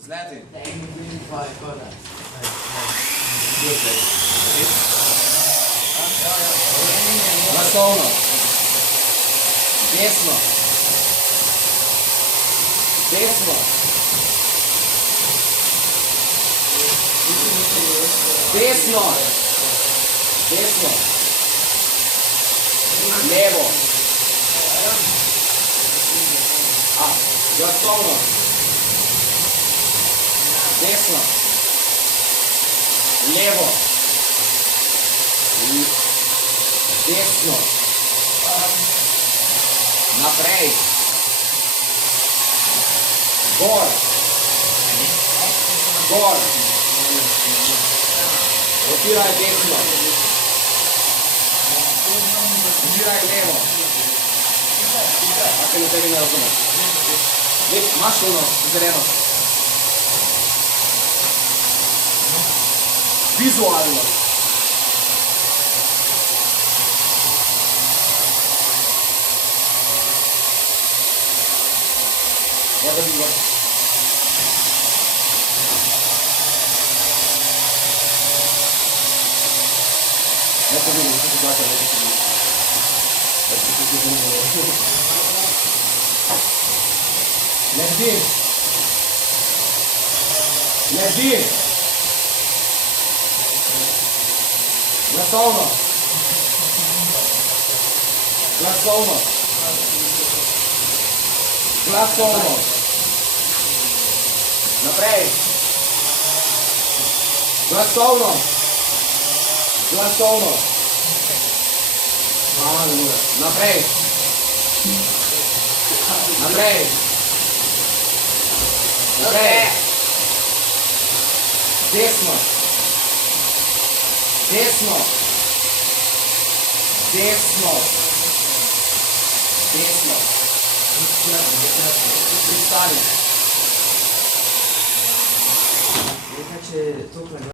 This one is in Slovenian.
Vzleti. Glasovno. Desno. Desno. Desno. Desno. Levo. Glasovno. Desno. Levo. Desno. Naprej. Gor. Gor. Rotiraj desno. Rotiraj levo. A se ne tebi ne razumeš. Već, imaš ono, zeleno. Vizualno. Ja da bi gor. Ja to vidim, što ti gledate, ja to vidim. Ja to vidim. Leži. Leži. Glasovno. Glasovno. Glasovno. Naprej. Glasovno. Glasovno. Naprej. Naprej. Naprej. Desno. Desno. Desno. Desno. Pristani.